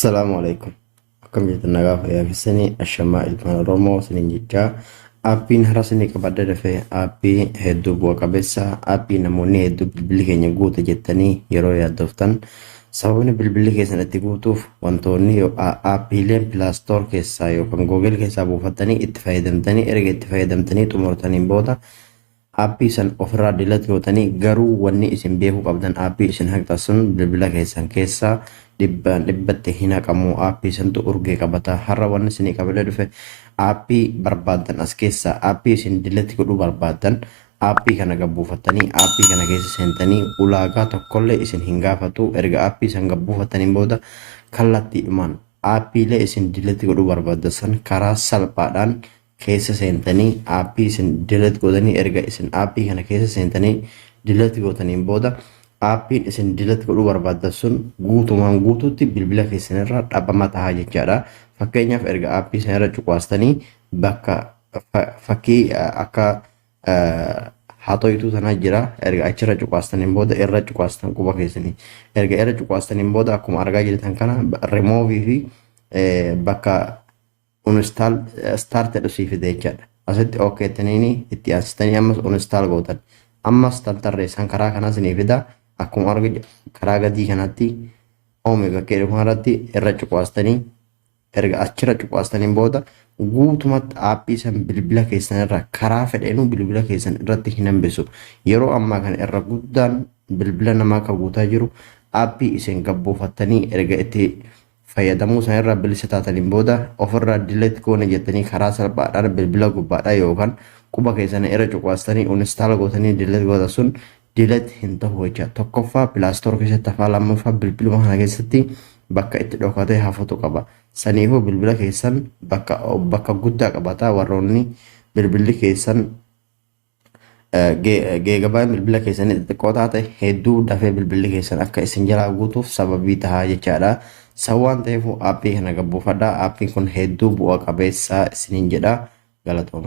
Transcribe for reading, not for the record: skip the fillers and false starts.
Assalamualaikum. Akkam jirtan nagaa fayyaa keessanii ashamaa ilmaan Oromoo isiniin jechaa aappiin hara isinii qabadda dafee aappii hedduu bu'a qabeessa aappii namoonni hedduu bilbilli keenya guuta jettanii yeroo yaaddoftan sababni bilbilli keessan itti guutuuf wantoonni aappiileen pilaastoor keessaa yookaan googil keessaa buufattanii itti fayyadamtanii erga itti fayyadamtanii xumurtaniin booda aappii san ofirraa dilat gootanii garuu wanni isin beekuu qabdan aappii isin haqxan sun bilbila keessan keessaa dhibbatti hin haqamu aappii santu urgee qabata har'a wanni isinii qabadee dhufe aappii barbaaddan as keessaa aappii isin dilatti godhuu barbaaddan aappii kana gabbuufattanii aappii kana keessa seentanii ulaagaa tokkollee isin hin gaafatu erga aappii san gabbuufattaniin booda kallattiidhumaan aappiilee isin dilatti godhuu barbaaddan san karaa salphaadhaan keessa seentanii aappii isin dilet godhanii erga isin aappii kana keessa seentanii dilet gootaniin booda aappiin isin dilet godhuu barbaaddan sun guutumaan guutuutti bilbila keessanirraa dhabama tahaa jechaadha. Fakkeenyaaf erga aappii sanirra cuqaastanii bakka fakkii akka haatoyituu sanaa jira erga achirra cuqaastaniin booda irra cuqaastan quba keessanii erga irra cuqaastaniin booda akkuma argaa jirtan kana rimoovii fi bakka uninstaal start jedhu fide jechaadha. Asitti okkeettanii itti aansistanii ammas uninstaal gootan. Ammas tarreessan karaa kanas ni fida. Akkuma argaa karaa gadii kanatti oome bakkee dhufu irratti irra cuqaastanii erga achirra cuqaastaniin booda guutumatti aappii san bilbila keessan irra karaa fedheenuu bilbila keessan irratti hin hambisu. Yeroo ammaa kana irra guddaan bilbila namaa kan guutaa jiru aappii isin gabbuufattanii erga itti fayyadamuu san irraa bilisa taataniin booda ofirraa dilet goone jettanii karaa salphaadhaan bilbila gubbaadhaa yookaan quba keessan irra cuqaastanii uninstaal gootanii dilet gootan sun dilet hin ta'u jecha tokkoffaa pilaastoor keessatti afaan lammaffaa bilbiluma kana keessatti bakka itti dhokatee hafatu qaba. Saniifuu bilbila keessan bakka guddaa qabataa warroonni bilbilli keessan geegabaan bilbila keessanii xixiqqoo taate hedduu dafee bilbilli keessan akka isin jalaa guutuuf sababii tahaa jechaadha. Sawwaan ta'eef aappii kana gabbuufadhaa. Aappiin kun hedduu bu'a qabeessaa isiniin jedha. Galatooma.